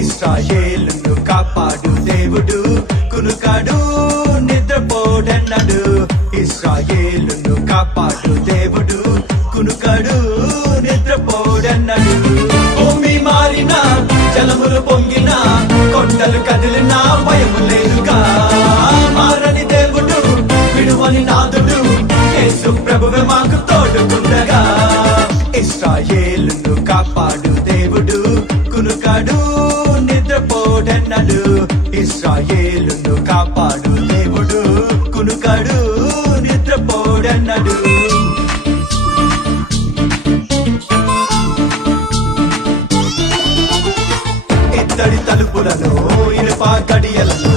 ఇశ్రాయేలును కాపాడు దేవుడు కునుకాడు నిద్రపోడన్నాడు. ఇశ్రాయేలును కాపాడు దేవుడు కునుకాడు నిద్రపోడన్నాడు. భూమి మారినా జలములు పొంగినా కొండలు కదిలినా భయము లేదుగా. మారని దేవుడు విడువని నాదుడు యేసు ప్రభువే మాకు తోడుకుండగా. ఇశ్రాయేలును కాపాడు దేవుడు కునుకాడు నిద్రపోడన్నాడు. ఇశ్రాయేలును కాపాడు దేవుడు కునుకాడు నిద్రపోడన్నాడు. ఇత్తడి తలుపులను ఇనుప గడియలను